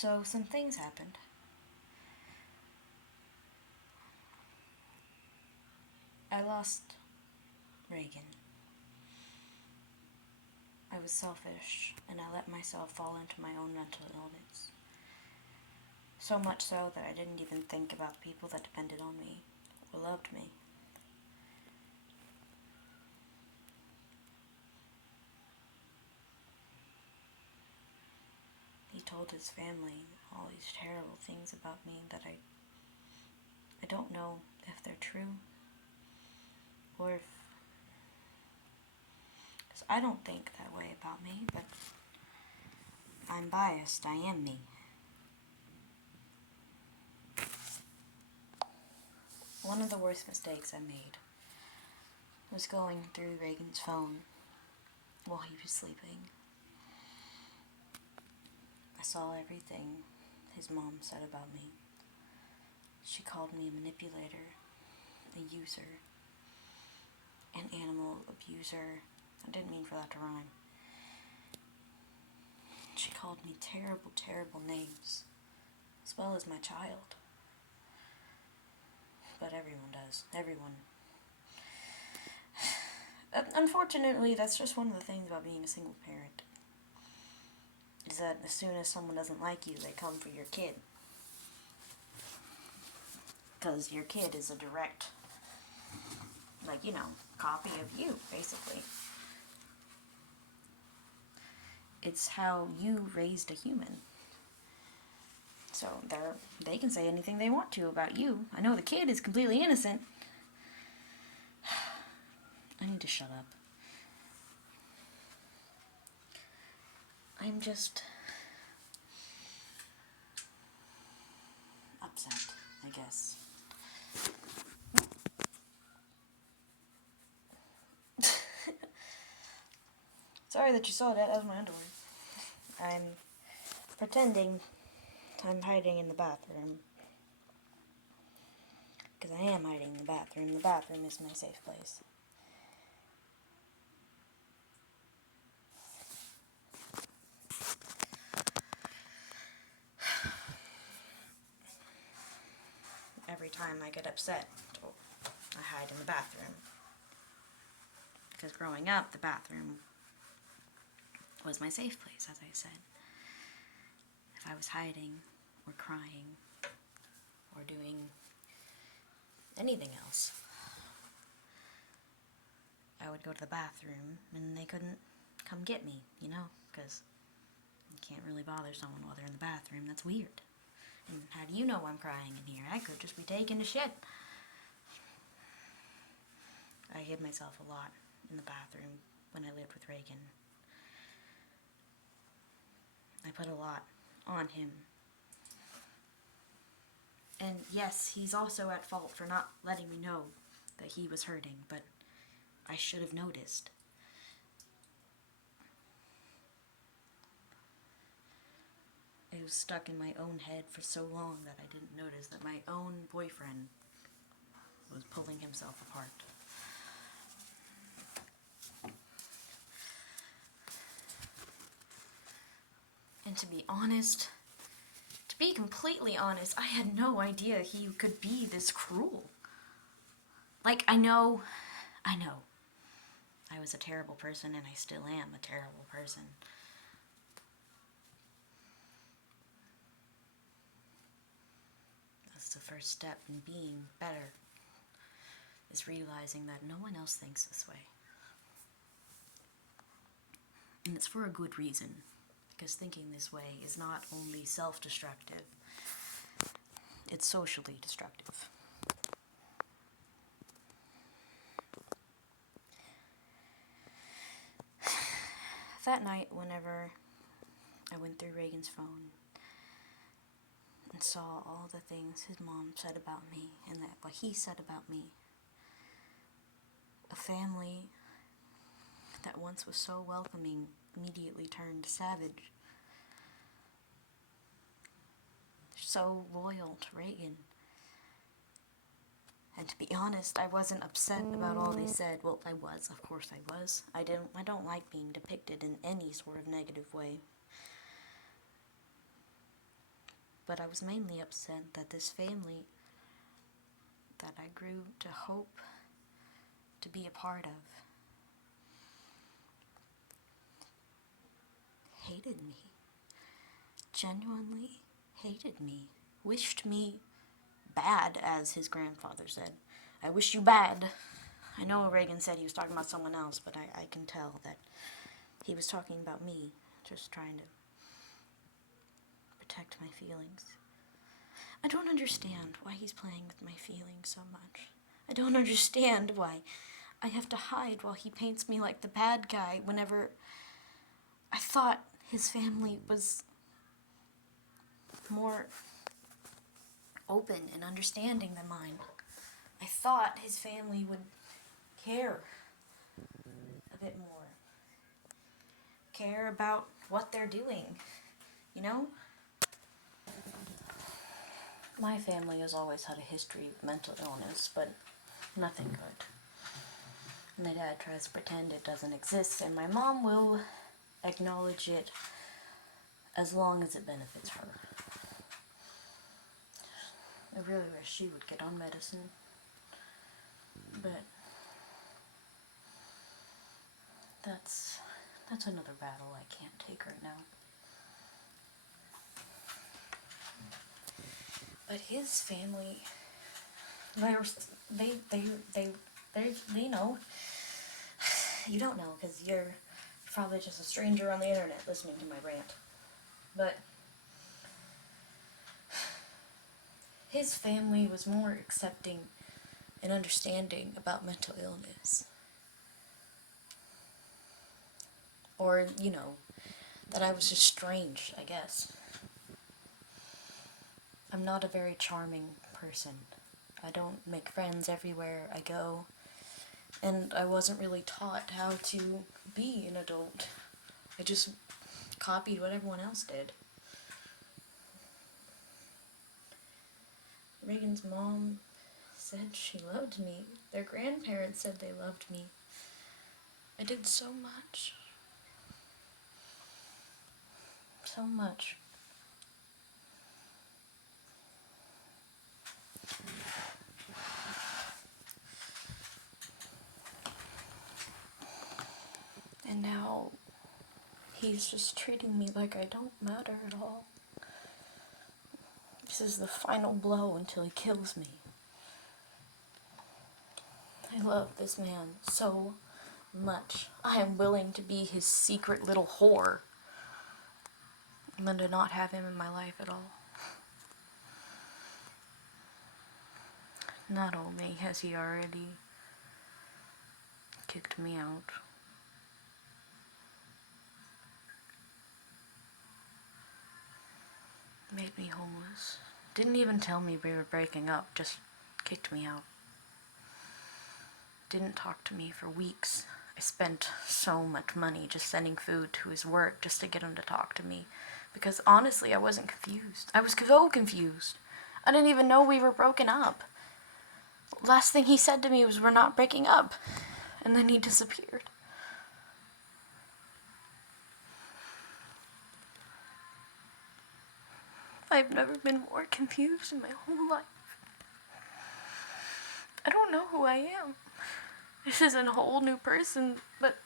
So some things happened. I lost Reagan. I was selfish, and I let myself fall into my own mental illness. So much so that I didn't even think about the people that depended on me or loved me. He told his family all these terrible things about me that I don't know if they're true or if... 'cause I don't think that way about me, but I'm biased. I am me. One of the worst mistakes I made was going through Reagan's phone while he was sleeping. I saw everything his mom said about me. She called me a manipulator, a user, an animal abuser. I didn't mean for that to rhyme. She called me terrible, terrible names, as well as my child. But everyone does. Everyone. Unfortunately, that's just one of the things about being a single parent. Is that as soon as someone doesn't like you, they come for your kid. Because your kid is a direct, copy of you, basically. It's how you raised a human. So they can say anything they want to about you. I know the kid is completely innocent. I need to shut up. I'm just upset, I guess. Sorry that you saw that. That was my underwear. I'm pretending I'm hiding in the bathroom. Because I am hiding in the bathroom. The bathroom is my safe place. Every time I get upset, I hide in the bathroom. Because growing up, the bathroom was my safe place, as I said. If I was hiding, or crying, or doing anything else, I would go to the bathroom, and they couldn't come get me, because you can't really bother someone while they're in the bathroom. That's weird. And how do you know I'm crying in here? I could just be taking a shit. I hid myself a lot in the bathroom when I lived with Reagan. I put a lot on him. And yes, he's also at fault for not letting me know that he was hurting, but I should have noticed. It was stuck in my own head for so long that I didn't notice that my own boyfriend was pulling himself apart. And to be completely honest, I had no idea he could be this cruel. I know. I was a terrible person, and I still am a terrible person. That's the first step in being better, is realizing that no one else thinks this way. And it's for a good reason, because thinking this way is not only self-destructive, it's socially destructive. That night, whenever I went through Reagan's phone and saw all the things his mom said about me and what he said about me, a family that once was so welcoming immediately turned savage. So loyal to Reagan. And to be honest, I wasn't upset about all they said. Well, I was, of course I was. I don't like being depicted in any sort of negative way. but I was mainly upset that this family that I grew to hope to be a part of hated me. Genuinely hated me. Wished me bad, as his grandfather said. I wish you bad. I know Reagan said he was talking about someone else, but I can tell that he was talking about me, just trying to protect my feelings. I don't understand why he's playing with my feelings so much. I don't understand why I have to hide while he paints me like the bad guy whenever I thought his family was more open and understanding than mine. I thought his family would care a bit more. Care about what they're doing, you know? My family has always had a history of mental illness, but nothing good. My dad tries to pretend it doesn't exist, and my mom will acknowledge it as long as it benefits her. I really wish she would get on medicine, but that's another battle I can't take right now. But his family, they know. You don't know because you're probably just a stranger on the internet listening to my rant. But his family was more accepting and understanding about mental illness. Or, you know, that I was just strange, I guess. I'm not a very charming person. I don't make friends everywhere I go. And I wasn't really taught how to be an adult. I just copied what everyone else did. Reagan's mom said she loved me. Their grandparents said they loved me. I did so much. So much. And now he's just treating me like I don't matter at all. This is the final blow until he kills me. I love this man so much. I am willing to be his secret little whore and then to not have him in my life at all. Not only has he already kicked me out, made me homeless, didn't even tell me we were breaking up, just kicked me out. Didn't talk to me for weeks. I spent so much money just sending food to his work just to get him to talk to me. Because honestly, I wasn't confused. I was so confused. I didn't even know we were broken up. Last thing he said to me was, "We're not breaking up." And then he disappeared. I've never been more confused in my whole life. I don't know who I am. This isn't a whole new person, but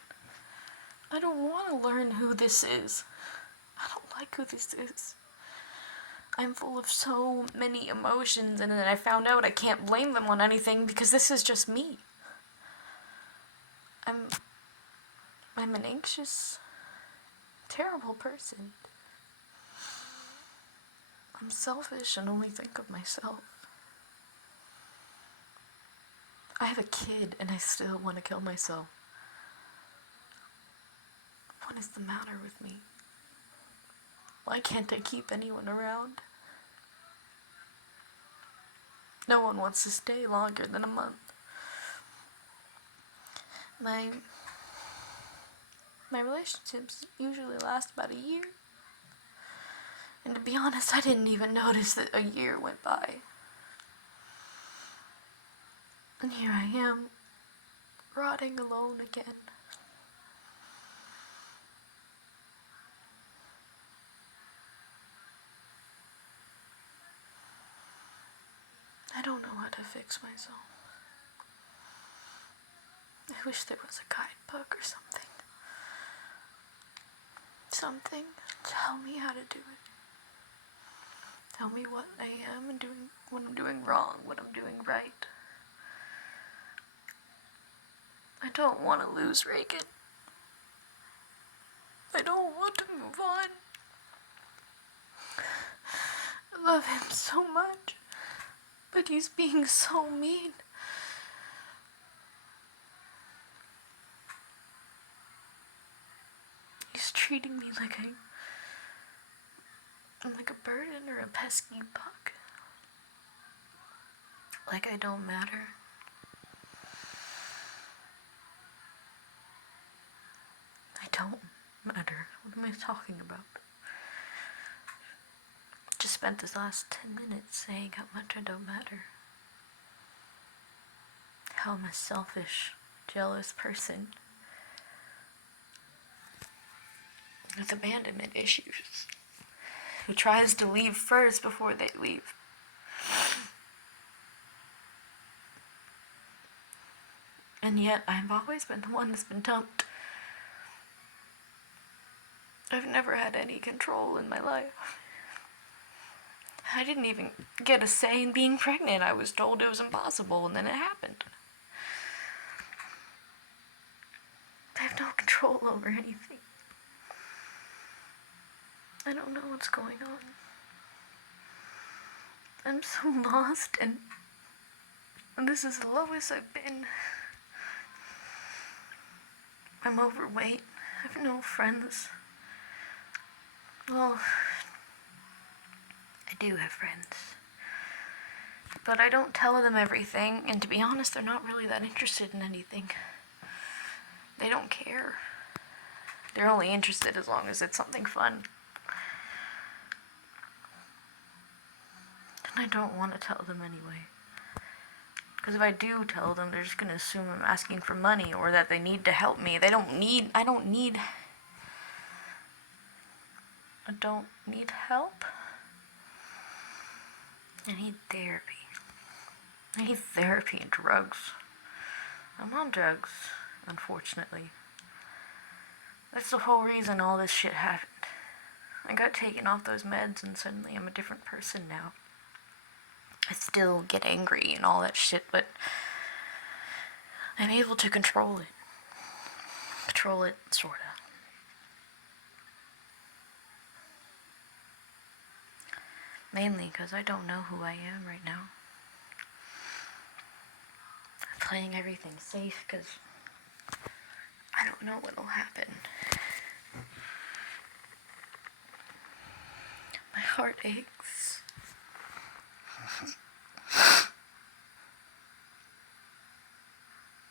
I don't want to learn who this is. I don't like who this is. I'm full of so many emotions, and then I found out I can't blame them on anything because this is just me. I'm an anxious, terrible person. I'm selfish and only think of myself. I have a kid and I still want to kill myself. What is the matter with me? Why can't I keep anyone around? No one wants to stay longer than a month. My relationships usually last about a year. And to be honest, I didn't even notice that a year went by. And here I am, rotting alone again. to fix myself. I wish there was a guidebook or something. Something to tell me how to do it. Tell me what I am and doing, what I'm doing wrong, what I'm doing right. I don't want to lose Reagan. I don't want to move on. I love him so much, but he's being so mean. He's treating me like I'm like a burden or a pesky bug. Like I don't matter. I don't matter. What am I talking about? Just spent this last 10 minutes saying how much I don't matter. How I'm a selfish, jealous person with abandonment issues who tries to leave first before they leave. And yet I've always been the one that's been dumped. I've never had any control in my life. I didn't even get a say in being pregnant. I was told it was impossible, and then it happened. I have no control over anything. I don't know what's going on. I'm so lost, and this is the lowest I've been. I'm overweight. I have no friends. Well, I do have friends. But I don't tell them everything, and to be honest, they're not really that interested in anything. They don't care. They're only interested as long as it's something fun. And I don't want to tell them anyway. Because if I do tell them, they're just going to assume I'm asking for money or that they need to help me. I don't need help. I need therapy. I need therapy and drugs. I'm on drugs, unfortunately. That's the whole reason all this shit happened. I got taken off those meds and suddenly I'm a different person now. I still get angry and all that shit, but I'm able to control it. Control it, sorta. Mainly because I don't know who I am right now. I'm playing everything safe because I don't know what'll happen. My heart aches.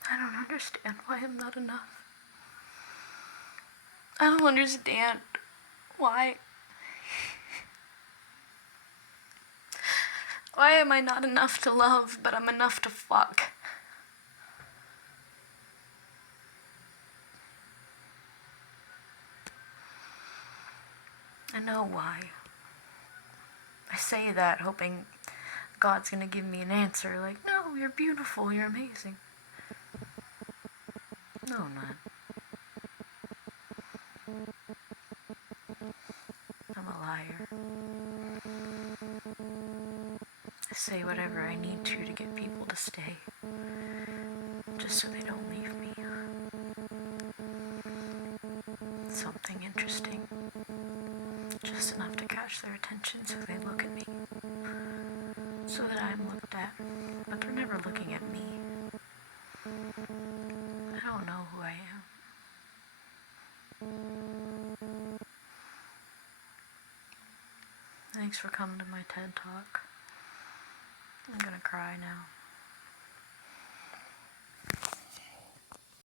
I don't understand why I'm not enough. I don't understand why. Why am I not enough to love, but I'm enough to fuck? I know why. I say that hoping God's gonna give me an answer like, no, you're beautiful, you're amazing. No, I'm not. I'm a liar. I say whatever I need to get people to stay, just so they don't leave me. Something interesting, just enough to catch their attention so they look at me, so that I'm looked at, but they're never looking at me. I don't know who I am. Thanks for coming to my TED Talk. I'm gonna cry now.